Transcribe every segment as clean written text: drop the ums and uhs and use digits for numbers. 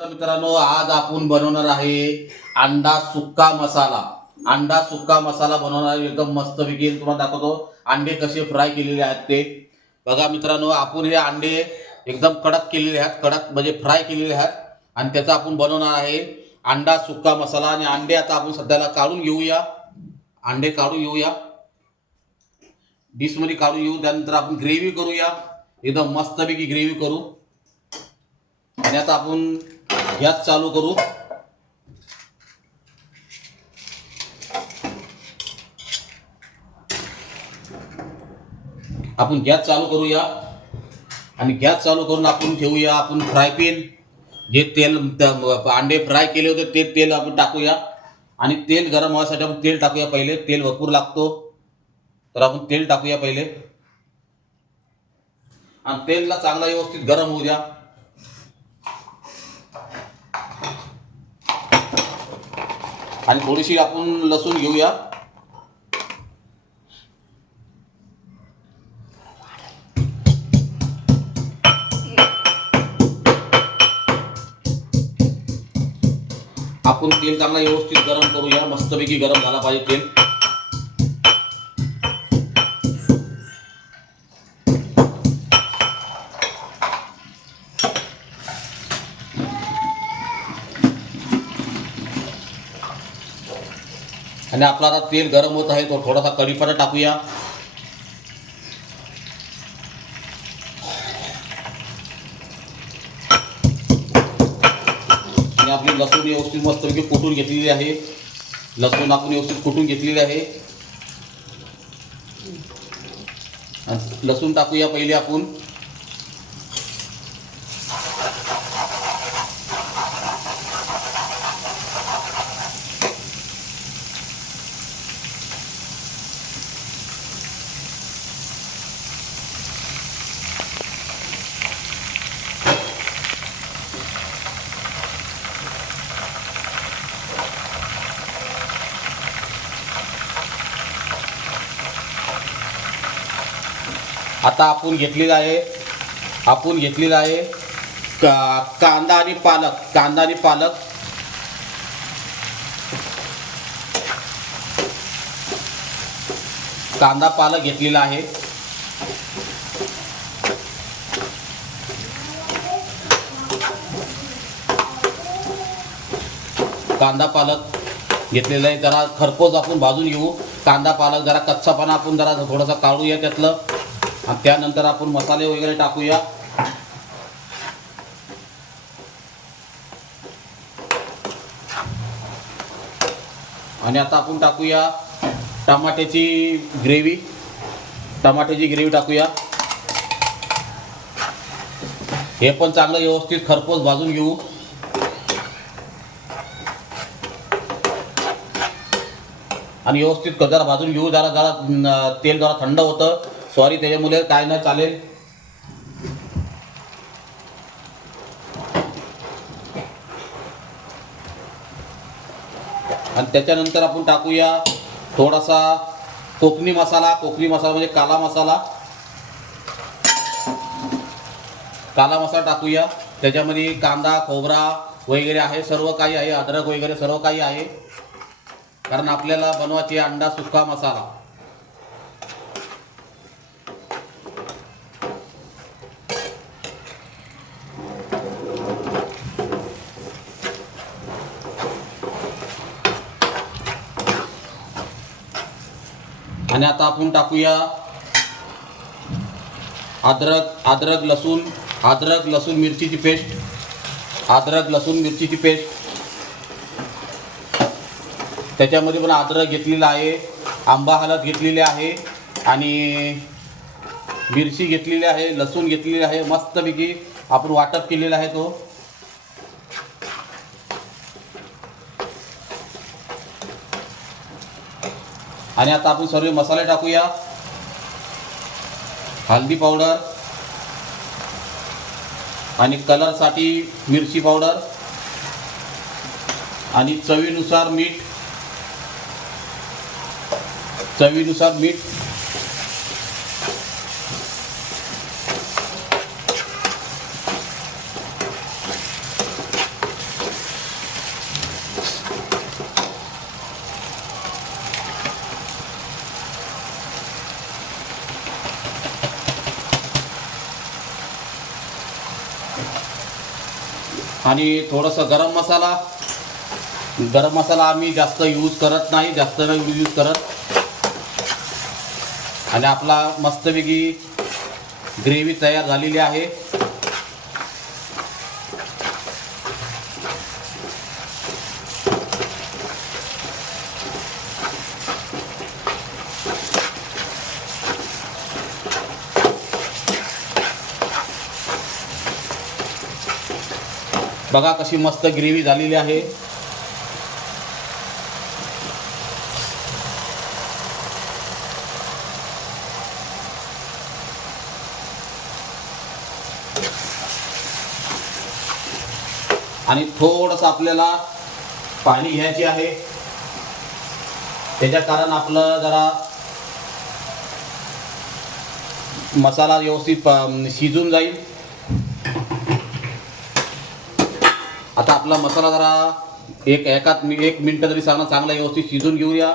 मित्रांनो, आज आपण बनवणार आहे अंडा सुक्का मसाला। अंडा सुक्का मसाला बनवणार एकदम मस्त पैकी तुम्हाला दाखवतो। अंडे कसे फ्राय केलेले आहेत ते बघा मित्रांनो। आपण हे अंडे एकदम कडक केलेले आहेत, कडक म्हणजे फ्राय केलेले आहेत आणि त्याचा आपण बनवणार आहे अंडा सुक्का मसाला। आणि अंडे आता आपण सध्याला काढून घेऊया, अंडे काढून घेऊया, डिश मध्ये काढून घेऊ। त्यानंतर आपण ग्रेव्ही करूया, एकदम मस्त पैकी ग्रेव्ही करू। आणि आता आपण गॅस चालू करू। आपण गॅस चालू करूया आणि गॅस चालू करून आपण ठेवूया आपण फ्राय पॅन। जे तेल अंडे फ्राय केले होते ते तेल आपण टाकूया आणि तेल गरम होण्यासाठी आपण तेल टाकूया। पहिले तेल भरपूर लागतो तर आपण तेल टाकूया पहिले आणि तेलला चांगला व्यवस्थित गरम होऊ द्या। आणि थोडीशी आपण लसूण घेऊया, आपण तेल चांगला व्यवस्थित गरम करूया, मस्तपैकी गरम झाला पाहिजे तेल। आणि आपला आता तेल गरम होत आहे तो थोडासा कढीपत्ता टाकूया आणि आपली लसूण व्यवस्थित मस्तपैकी कुटून घेतलेली आहे। लसूण आपण व्यवस्थित कुटून घेतलेली आहे। लसूण टाकूया पहिले आपण, आता आपण घेतलेला आहे कांदा आणि पालक, कांदा पालक घेतलेला आहे। कांदा पालक घेतलेला आहे, जरा खरपूस आपण भाजून घेऊ। कांदा पालक जरा कच्चापणा आपण जरा थोडासा काढूया त्यातलं आणि त्यानंतर आपण मसाले वगैरे टाकूया। आणि आता आपण टाकूया टमाट्याची ग्रेव्ही टाकूया। हे पण चांगलं व्यवस्थित खरपूस भाजून घेऊ। आणि व्यवस्थित जरा भाजून घेऊ, जरा तेल जरा थंड होतं, सॉरी त्याच्यामुळे काय नाही चालेल। आणि त्याच्यानंतर आपण टाकूया थोडासा कोकणी मसाला म्हणजे काला मसाला टाकूया। त्याच्यामध्ये कांदा खोबरा वगैरे आहे, सर्व काही आहे, अद्रक वगैरे सर्व काही आहे, कारण आपल्याला बनवायची अंडा सुक्का मसाला। आणि आता आपण टाकूया अद्रक लसूण मिरचीची पेस्ट। त्याच्यामध्ये पण अद्रक घेतलेला आहे, आंबा हळद घेतलेली आहे आणि मिरची घेतलेली आहे, लसूण घेतलेली आहे, मस्तपैकी आपण वाटप केलेला आहे तो। आणि आता आपण सर्व मसाले टाकूया। हळदी पावडर आणि कलरसाठी मिरची पावडर आणि चवीनुसार मीठ आणि थोडंसं गरम मसाला. गरम मसाला आम्ही जास्त यूज करत नाही, जास्त नाही यूज करत. आणि आपला मस्तपैकी ग्रेव्ही तयार झालेली आहे. बघा कशी मस्त ग्रेव्ही झालेली आहे. आणि थोडंसं आपल्याला पाणी घ्यायचे आहे. त्याच्या कारण आपलं जरा मसाला व्यवस्थित शिजून जाईल. आता आपला मसाला जरा एक मिनिट तरी चांगला व्यवस्थित शिजून घेऊया.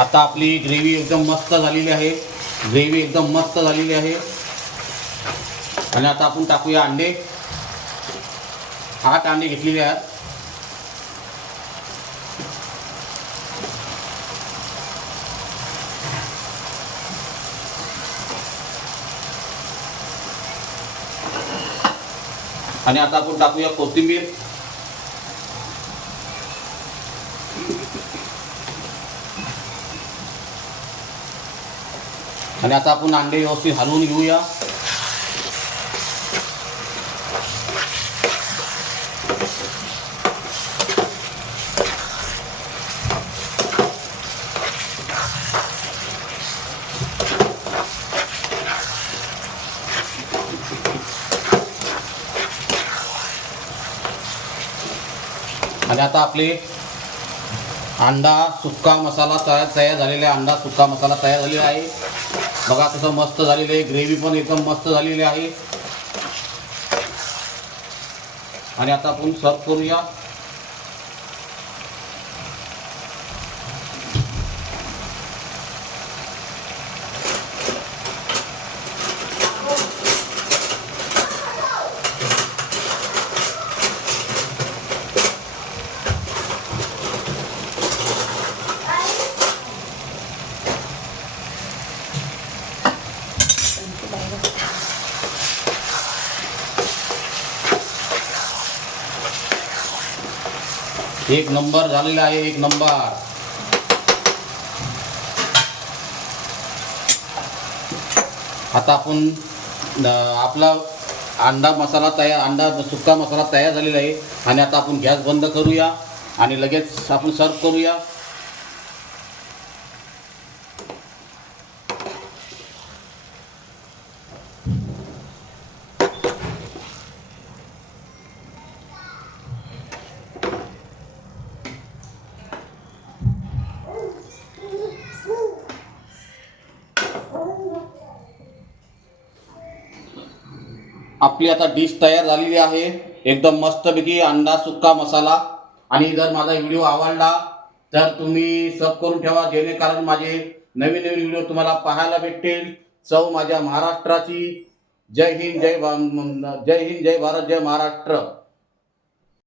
आता आपली ग्रेव्ही एकदम मस्त झालेली आहे. ग्रेव्ही एकदम मस्त झालेली आहे. आणि आता आपण टाकूया अंडे. 8 अंडे घेतलेले आहेत. आणि आता आपण टाकूया कोथिंबीर. आणि आता आपण अंडे व्यवस्थित हलवून घेऊया. आणि आता आपले अंडा सुक्का मसाला तयार झालेला आहे. अंडा सुक्का मसाला तयार झालेला आहे. बघा कसं मस्त झालेलं आहे. ग्रेव्ही पण एकदम मस्त झालेली आहे. आणि आता आपण सर्व करूया. एक नंबर झालेला आहे. एक नंबर. आता आपण आपला अंडा सुक्का मसाला तयार झालेला आहे. आणि आता आपण गॅस बंद करूया आणि लगेच आपण सर्व करूया. आपली आता डिश तयार झालेली आहे. एकदम मस्तपैकी अंडा सुक्का मसाला. आणि जर माझा व्हिडिओ आवडला तर तुम्ही सब करून ठेवा, जेणेकरून माझे नवीन नवीन व्हिडिओ तुम्हाला पाहायला भेटतील. सौ माझ्या महाराष्ट्राची. जय हिंद, जय भारत, जय महाराष्ट्र.